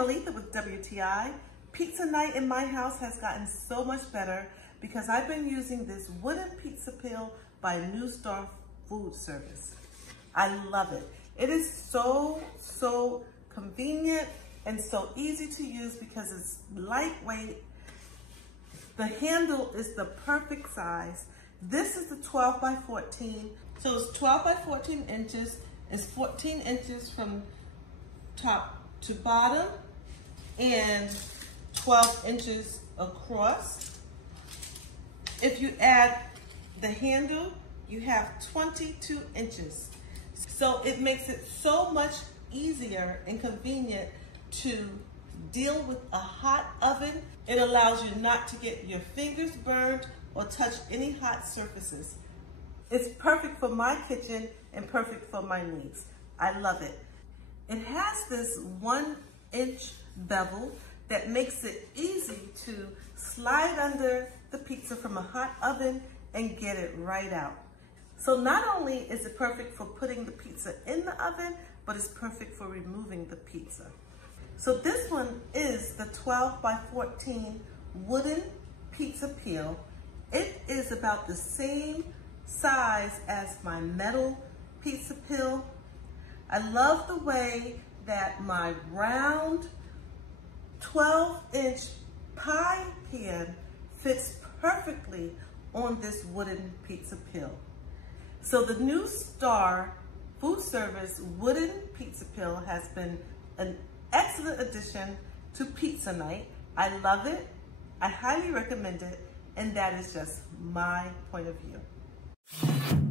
Aletha with WTI. Pizza night in my house has gotten so much better because I've been using this wooden pizza peel by New Star Foodservice. I love it. It is so convenient and so easy to use because it's lightweight. The handle is the perfect size. This is the 12 by 14. So it's 12 by 14 inches. It's 14 inches from top to bottom and 12 inches across. If you add the handle, you have 22 inches. So it makes it so much easier and convenient to deal with a hot oven. It allows you not to get your fingers burned or touch any hot surfaces. It's perfect for my kitchen and perfect for my needs. I love it. It has this 1-inch bevel that makes it easy to slide under the pizza from a hot oven and get it right out. So not only is it perfect for putting the pizza in the oven, but it's perfect for removing the pizza. So this one is the 12 by 14 wooden pizza peel. It is about the same size as my metal pizza peel. I love the way that my round 12-inch pie pan fits perfectly on this wooden pizza peel. So the New Star Foodservice wooden pizza peel has been an excellent addition to pizza night. I love it, I highly recommend it, and that is just my point of view.